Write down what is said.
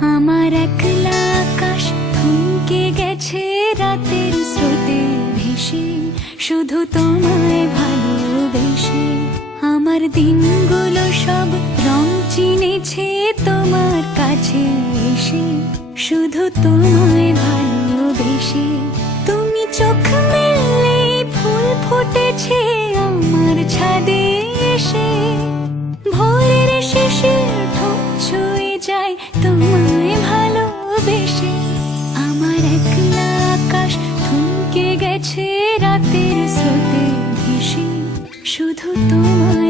আমার একলা আকাশ থমকে গেছে রাতের স্রোতে ভেসে, শুধু তোমায় ভালোবেসে। আমার দিনগুলো সব রং চিনেছে তোমার কাছে এসে, শুধু তোমায় ভালোবেসে। তুমি চোখ মেললে ফুল ফুটেছে আমার ছাদে এসে, ভোরের শিশির ঠোঁট ছুঁয়ে যায় তোমায় ভালোবেসে। আমার একলা আকাশ থমকে গেছে রাতের স্রোতে ভেসে, শুধু তোমায়